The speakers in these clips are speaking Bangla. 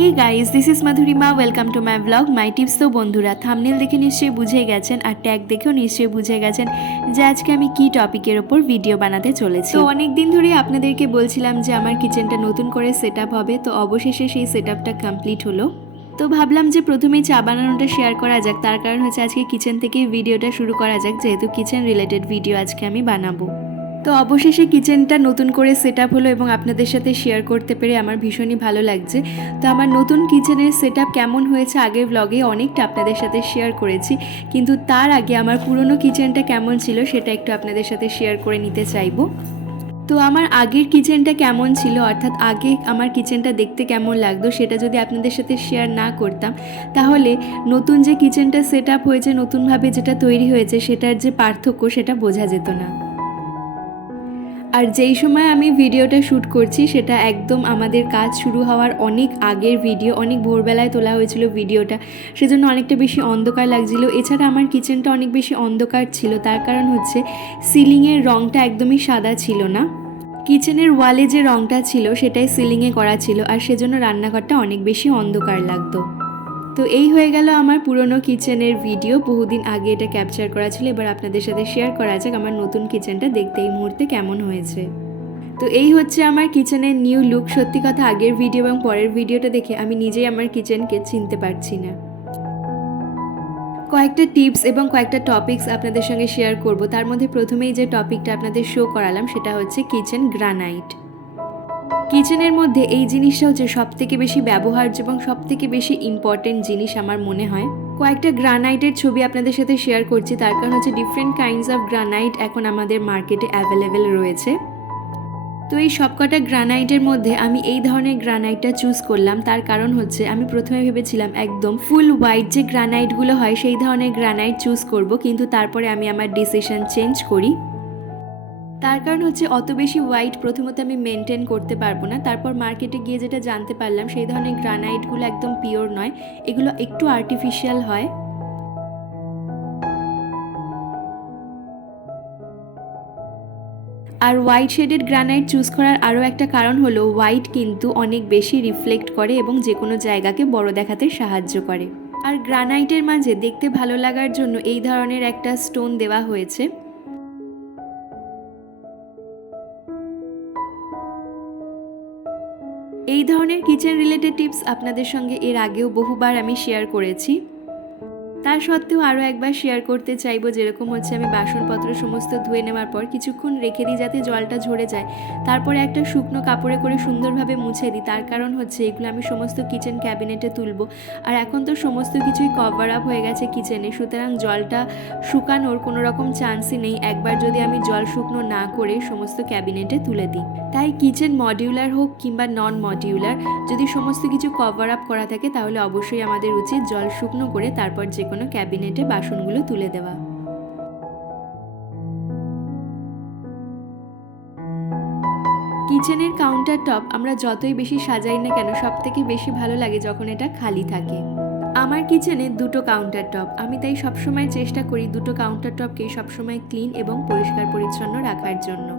Hey guys, this is Madhurima. Welcome to my blog my tips. তো বন্ধুরা, থাম্বনেল দেখে নিশ্চয়ই বুঝে গেছেন আর ট্যাগ দেখেও নিশ্চয়ই বুঝে গেছেন যে আজকে আমি কি টপিকের ওপর ভিডিও বানাতে চলেছি। তো অনেক দিন ধরেই আপনাদেরকে বলছিলাম যে আমার কিচেনটা নতুন করে সেট আপ হবে, তো অবশেষে সেই সেট আপটা কমপ্লিট হলো। তো ভাবলাম যে প্রথমেই চা বানানোটা শেয়ার করা যাক, তার কারণ হচ্ছে আজকে কিচেন থেকেই ভিডিওটা শুরু করা যাক, যেহেতু কিচেন রিলেটেড ভিডিও আজকে আমি বানাবো। তো অবশেষে কিচেনটা নতুন করে সেট আপ হলো এবং আপনাদের সাথে শেয়ার করতে পেরে আমার ভীষণই ভালো লাগছে। তো আমার নতুন কিচেনের সেট আপ কেমন হয়েছে আগের ব্লগে অনেকটা আপনাদের সাথে শেয়ার করেছি, কিন্তু তার আগে আমার পুরনো কিচেনটা কেমন ছিল সেটা একটু আপনাদের সাথে শেয়ার করে নিতে চাইবো। তো আমার আগের কিচেনটা কেমন ছিল, অর্থাৎ আগে আমার কিচেনটা দেখতে কেমন লাগতো, সেটা যদি আপনাদের সাথে শেয়ার না করতাম তাহলে নতুন যে কিচেনটা সেট আপ হয়েছে, নতুনভাবে যেটা তৈরি হয়েছে, সেটার যে পার্থক্য সেটা বোঝা যেত না। আর যেই সময় আমি ভিডিওটা শ্যুট করছি সেটা একদম আমাদের কাজ শুরু হওয়ার অনেক আগের ভিডিও, অনেক ভোরবেলায় তোলা হয়েছিল ভিডিওটা, সেজন্য অনেকটা বেশি অন্ধকার লাগছিল। এছাড়া আমার কিচেনটা অনেক বেশি অন্ধকার ছিল, তার কারণ হচ্ছে সিলিংয়ের রঙটা একদমই সাদা ছিল না, কিচেনের ওয়ালে যে রঙটা ছিল সেটাই সিলিংয়ে করা ছিল, আর সেজন্য রান্নাঘরটা অনেক বেশি অন্ধকার লাগতো। তো এই হয়ে গেল আমার পুরনো কিচেনের ভিডিও, বহুদিন আগে এটা ক্যাপচার করা ছিল। এবার আপনাদের সাথে শেয়ার করা যাক আমার নতুন কিচেনটা দেখতে এই মুহূর্তে কেমন হয়েছে। তো এই হচ্ছে আমার কিচেনের নিউ লুক। সত্যি কথা, আগের ভিডিও এবং পরের ভিডিওটা দেখে আমি নিজেই আমার কিচেনকে চিনতে পারছি না। কয়েকটা টিপস এবং কয়েকটা টপিকস আপনাদের সঙ্গে শেয়ার করব। তার মধ্যে প্রথমেই যে টপিকটা আপনাদের শো করালাম সেটা হচ্ছে কিচেন গ্রানাইট। কিচেনের মধ্যে এই জিনিসটা হচ্ছে সবথেকে বেশি ব্যবহার্য এবং সবথেকে বেশি ইম্পর্টেন্ট জিনিস আমার মনে হয়। কয়েকটা গ্রানাইটের ছবি আপনাদের সাথে শেয়ার করছি, তার কারণ হচ্ছে ডিফারেন্ট কাইন্ডস অফ গ্রানাইট এখন আমাদের মার্কেটে অ্যাভেলেবেল রয়েছে। তো এই সবকটা গ্রানাইটের মধ্যে আমি এই ধরনের গ্রানাইটটা চুজ করলাম, তার কারণ হচ্ছে আমি প্রথমে ভেবেছিলাম একদম ফুল হোয়াইট যে গ্রানাইটগুলো হয় সেই ধরনের গ্রানাইট চুজ করব, কিন্তু তারপরে আমি আমার ডিসিশন চেঞ্জ করি। তার কারণ হচ্ছে অত বেশি হোয়াইট প্রথমত আমি মেনটেন করতে পারবো না, তারপর মার্কেটে গিয়ে যেটা জানতে পারলাম সেই ধরনের গ্রানাইটগুলো একদম পিওর নয়, এগুলো একটু আর্টিফিশিয়াল হয়। আর হোয়াইট শেডেড গ্রানাইট চুজ করার আরও একটা কারণ হলো হোয়াইট কিন্তু অনেক বেশি রিফ্লেক্ট করে এবং যে কোনো জায়গাকে বড় দেখাতে সাহায্য করে। আর গ্রানাইটের মাঝে দেখতে ভালো লাগার জন্য এই ধরনের একটা স্টোন দেওয়া হয়েছে। এই ধরনের কিচেন রিলেটেড টিপস আপনাদের সঙ্গে এর আগেও বহুবার আমি শেয়ার করেছি, তার সত্ত্বেও আরও একবার শেয়ার করতে চাইবো। যেরকম হচ্ছে আমি বাসনপত্র সমস্ত ধুয়ে নেওয়ার পর কিছুক্ষণ রেখে দিই যাতে জলটা ঝরে যায়, তারপরে একটা শুকনো কাপড়ে করে সুন্দরভাবে মুছে দিই। তার কারণ হচ্ছে এগুলো আমি সমস্ত কিচেন ক্যাবিনেটে তুলবো, আর এখন তো সমস্ত কিছুই কভার আপ হয়ে গেছে কিচেনে, সুতরাং জলটা শুকানোর কোনো রকম চান্সই নেই একবার যদি আমি জল শুকনো না করে সমস্ত ক্যাবিনেটে তুলে দিই। তাই কিচেন মডিউলার হোক কিংবা নন মডিউলার, যদি সমস্ত কিছু কভার আপ করা থাকে তাহলে অবশ্যই আমাদের উচিত জল শুকনো করে তারপর যে কোনো ক্যাবিনেটে বাসনগুলো তুলে দেওয়া। কিচেনের কাউন্টার টপ আমরা যতই বেশি সাজাই না কেন, সব থেকে বেশি ভালো লাগে যখন এটা খালি থাকে। আমার কিচেনে দুটো কাউন্টার টপ, আমি তাই সবসময় চেষ্টা করি দুটো কাউন্টার টপকেই সবসময় ক্লিন এবং পরিষ্কার পরিচ্ছন্ন রাখার জন্য।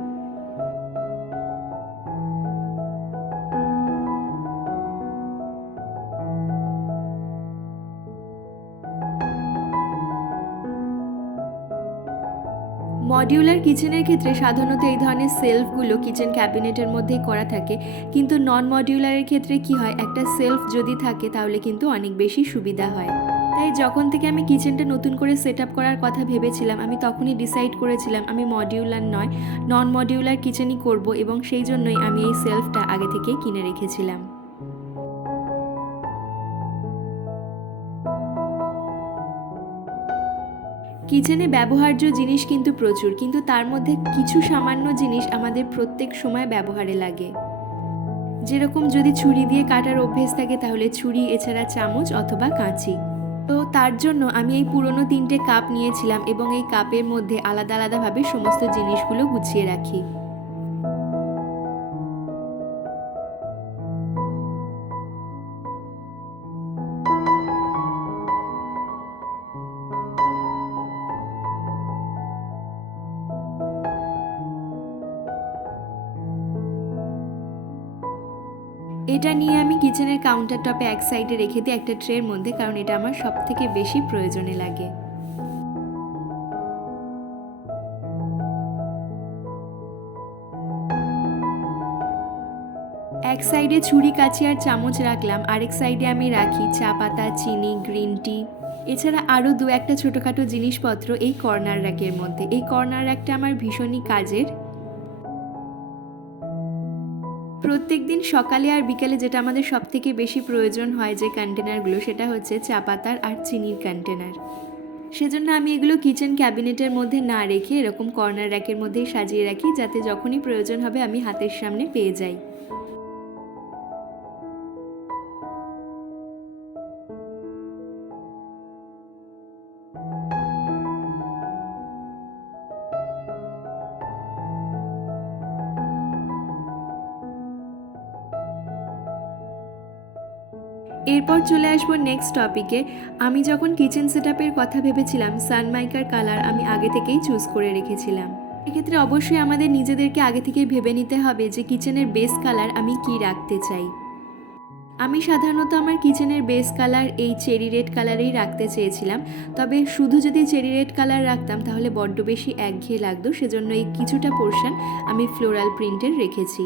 মডিউলার কিচেনের ক্ষেত্রে সাধারণত এই ধরনের সেলফগুলো কিচেন ক্যাবিনেটের মধ্যেই করা থাকে, কিন্তু নন মডিউলারের ক্ষেত্রে কি হয়, একটা সেলফ যদি থাকে তাহলে কিন্তু অনেক বেশি সুবিধা হয়। তাই যখন থেকে আমি কিচেনটা নতুন করে সেট আপ করার কথা ভেবেছিলাম, আমি তখনই ডিসাইড করেছিলাম আমি মডিউলার নয় নন মডিউলার কিচেনই করব, এবং সেই জন্যই আমি এই সেলফটা আগে থেকেই কিনে রেখেছিলাম। কিচেনে ব্যবহার্য জিনিস কিন্তু প্রচুর, কিন্তু তার মধ্যে কিছু সামান্য জিনিস আমাদের প্রত্যেক সময় ব্যবহারে লাগে। যেরকম যদি ছুরি দিয়ে কাটার অভ্যেস থাকে তাহলে ছুরি, এছাড়া চামচ অথবা কাঁচি। তো তার জন্য আমি এই পুরনো 3টে কাপ নিয়েছিলাম এবং এই কাপের মধ্যে আলাদা আলাদাভাবে সমস্ত জিনিসগুলো গুছিয়ে রাখি। এটা নিয়ে আমি কিচেনের কাউন্টার টপে এক সাইডে রেখে দিই একটা ট্রের মধ্যে, কারণ এটা আমার সবথেকে বেশি প্রয়োজনে লাগে। এক সাইডে ছুরি কাঁচি আর চামচ রাখলাম, আরেক সাইডে আমি রাখি চা পাতা, চিনি, গ্রিন টি, এছাড়া আরও দু একটা ছোটোখাটো জিনিসপত্র এই কর্নার র্যাকের মধ্যে। এই কর্নার র্যাকটা আমার ভীষণই কাজের। প্রত্যেক দিন সকালে আর বিকালে যেটা আমাদের সবথেকে বেশি প্রয়োজন হয় যে কন্টেনারগুলো, সেটা হচ্ছে চা পাতার আর চিনির কন্টেনার। সেজন্য আমি এগুলো কিচেন ক্যাবিনেটের মধ্যে না রেখে এরকম কর্নার র্যাকের মধ্যেই সাজিয়ে রাখি, যাতে যখনই প্রয়োজন হবে আমি হাতের সামনে পেয়ে যাই। এরপর চলে আসবো নেক্সট টপিকে। আমি যখন কিচেন সেটআপের কথা ভেবেছিলাম, সানমাইকার কালার আমি আগে থেকেই চুজ করে রেখেছিলাম। এক্ষেত্রে অবশ্যই আমাদের নিজেদেরকে আগে থেকেই ভেবে নিতে হবে যে কিচেনের বেস কালার আমি কি রাখতে চাই। আমি সাধারণত আমার কিচেনের বেস কালার এই চেরি রেড কালারেই রাখতে চেয়েছিলাম, তবে শুধু যদি চেরি রেড কালার রাখতাম তাহলে বড্ড বেশি একঘেয়ে লাগতো, সেজন্য এই কিছুটা পোর্শন আমি ফ্লোরাল প্রিন্টের রেখেছি।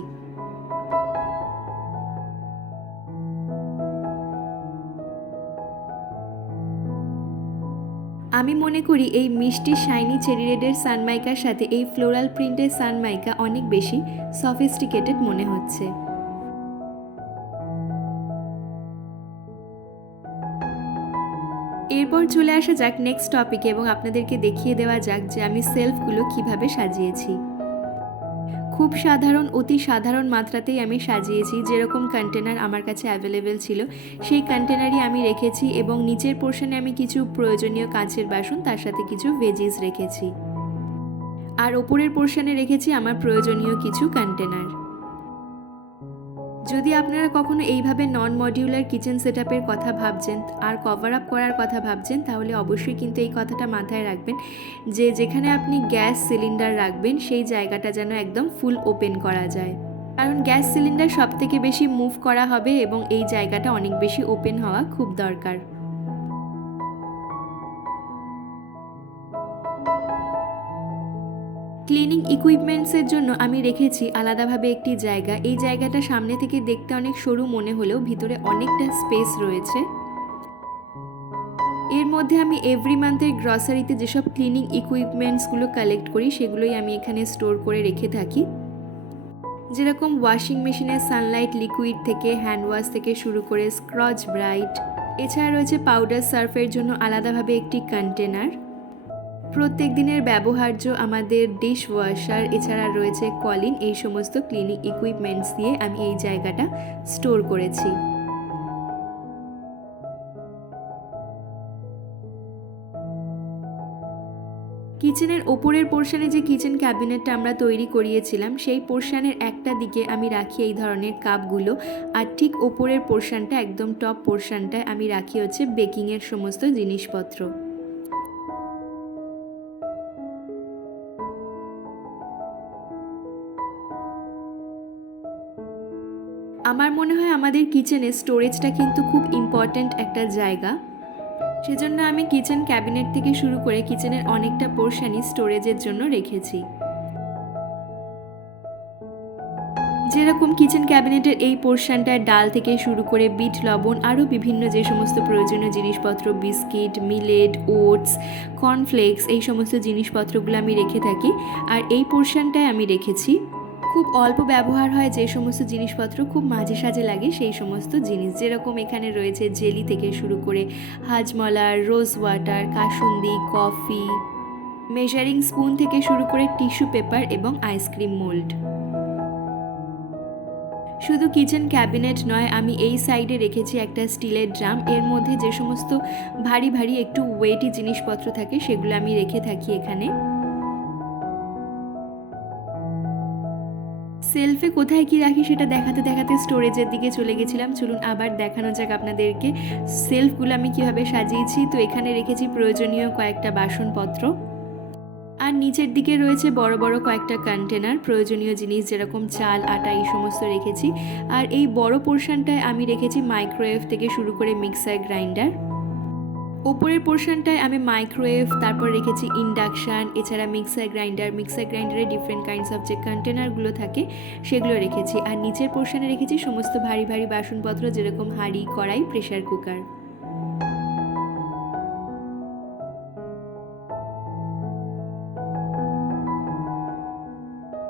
আমি মনে করি এই মিষ্টি শাইনি চেরি রেডের সানমাইকার সাথে এই ফ্লোরাল প্রিন্টের সানমাইকা অনেক বেশি সফিস্টিকেটেড মনে হচ্ছে। এরপর চলে আসা যাক নেক্সট টপিকে এবং আপনাদেরকে দেখিয়ে দেওয়া যাক যে আমি সেলফগুলো কিভাবে সাজিয়েছি। খুব সাধারণ, অতি সাধারণ মাত্রাতেই আমি সাজিয়েছি। যেরকম কন্টেনার আমার কাছে অ্যাভেলেবেল ছিল সেই কন্টেনারই আমি রেখেছি, এবং নিচের পোর্শনে আমি কিছু প্রয়োজনীয় কাঁচের বাসন, তার সাথে কিছু ভেজিস রেখেছি, আর ওপরের পোর্শনে রেখেছি আমার প্রয়োজনীয় কিছু কন্টেনার। যদি আপনারা কখনো এইভাবে নন মডিউলার কিচেন সেটআপের কথা ভাবছেন আর কভার আপ করার কথা ভাবছেন, তাহলে অবশ্যই কিন্তু এই কথাটা মাথায় রাখবেন যে যেখানে আপনি গ্যাস সিলিন্ডার রাখবেন সেই জায়গাটা যেন একদম ফুল ওপেন করা যায়, কারণ গ্যাস সিলিন্ডার সবথেকে বেশি মুভ করা হবে এবং এই জায়গাটা অনেক বেশি ওপেন হওয়া খুব দরকার। ক্লিনিং ইকুইপমেন্টসের জন্য আমি রেখেছি আলাদাভাবে একটি জায়গা। এই জায়গাটা সামনে থেকে দেখতে অনেক সরু মনে হলেও ভিতরে অনেকটা স্পেস রয়েছে। এর মধ্যে আমি এভরি মান্থের গ্রসারিতে যেসব ক্লিনিং ইকুইপমেন্টসগুলো কালেক্ট করি সেগুলোই আমি এখানে স্টোর করে রেখে থাকি। যেরকম ওয়াশিং মেশিনের সানলাইট লিকুইড থেকে হ্যান্ড ওয়াশ থেকে শুরু করে স্ক্রচ ব্রাইট, এছাড়া রয়েছে পাউডার সার্ফের জন্য আলাদাভাবে একটি কন্টেনার, প্রত্যেক দিনের ব্যবহার্য আমাদের ডিশ ওয়াশার, এছাড়া রয়েছে কলিন। এই সমস্ত ক্লিনিং ইকুইপমেন্টস দিয়ে আমি এই জায়গাটা স্টোর করেছি। কিচেনের ওপরের পোর্শনে যে কিচেন ক্যাবিনেটটা আমরা তৈরি করিয়েছিলাম, সেই পোর্শনের একটা দিকে আমি রাখি এই ধরনের কাপগুলো, আর ঠিক ওপরের পোর্শনটা, একদম টপ পোর্শনটায় আমি রাখি হচ্ছে বেকিংয়ের সমস্ত জিনিসপত্র। আমার মনে হয় আমাদের কিচেনে স্টোরেজটা কিন্তু খুব ইম্পর্ট্যান্ট একটা জায়গা, সেজন্য আমি কিচেন ক্যাবিনেট থেকে শুরু করে কিচেনের অনেকটা পোর্শনই স্টোরেজের জন্য রেখেছি। যেরকম কিচেন ক্যাবিনেটের এই পোর্শনটায় ডাল থেকে শুরু করে বিট লবণ, আরও বিভিন্ন যে সমস্ত প্রয়োজনীয় জিনিসপত্র, বিস্কিট, মিলেট, ওটস, কর্নফ্লেক্স, এই সমস্ত জিনিসপত্রগুলো আমি রেখে থাকি। আর এই পোর্শনটায় আমি রেখেছি খুব অল্প ব্যবহার হয় যে সমস্ত জিনিসপত্র, খুব মাঝে সাঝে লাগে সেই সমস্ত জিনিস। যেরকম এখানে রয়েছে জেলি থেকে শুরু করে হাজমলার, রোজ ওয়াটার, কাসুন্দি, কফি, মেজারিং স্পুন থেকে শুরু করে টিস্যু পেপার এবং আইসক্রিম মোল্ড। শুধু কিচেন ক্যাবিনেট নয়, আমি এই সাইডে রেখেছি একটা স্টিলের ড্রাম। এর মধ্যে যে সমস্ত ভারী ভারী একটু ওয়েটি জিনিসপত্র থাকে সেগুলো আমি রেখে থাকি এখানে। সেলফে কোথায় কি রাখি সেটা দেখাতে দেখাতে স্টোরেজের দিকে চলে গেছিলাম। চলুন আবার দেখানো যাক আপনাদেরকে সেলফগুলো আমি কিভাবে সাজিয়েছি। তো এখানে রেখেছি প্রয়োজনীয় কয়েকটা বাসনপত্র, আর নিচের দিকে রয়েছে বড় বড় কয়েকটা কন্টেনার, প্রয়োজনীয় জিনিস যেরকম চাল, আটা এই সমস্ত রেখেছি। আর এই বড় পোর্শনটায় আমি রেখেছি মাইক্রোওয়েভ থেকে শুরু করে মিক্সার গ্রাইন্ডার। ওপরের পোর্শনটায় আমি মাইক্রোওয়েভ, তারপর রেখেছি ইন্ডাকশান, এছাড়া মিক্সার গ্রাইন্ডারে ডিফারেন্ট কাইন্ডস অফ যে কন্টেনারগুলো থাকে সেগুলো রেখেছি। আর নিচের পোর্শনে রেখেছি সমস্ত ভারী ভারী বাসনপত্র, যেরকম হাঁড়ি, কড়াই, প্রেসার কুকার।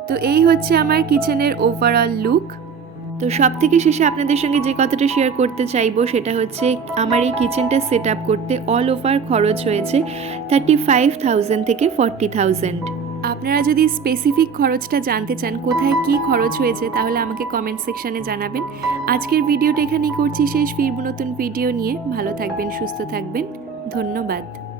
তো এই হচ্ছে আমার কিচেনের ওভারঅল লুক। তো সব থেকে শেষে আপনাদের সঙ্গে যে কথাটা শেয়ার করতে চাইবো সেটা হচ্ছে আমার এই কিচেনটা সেট আপ করতে অল ওভার খরচ হয়েছে 35,000 থেকে 40,000। আপনারা যদি স্পেসিফিক খরচটা জানতে চান, কোথায় কি খরচ হয়েছে, তাহলে আমাকে কমেন্ট সেকশানে জানাবেন। আজকের ভিডিওটা এখানেই করছি শেষ। ফিরব নতুন ভিডিও নিয়ে। ভালো থাকবেন, সুস্থ থাকবেন, ধন্যবাদ।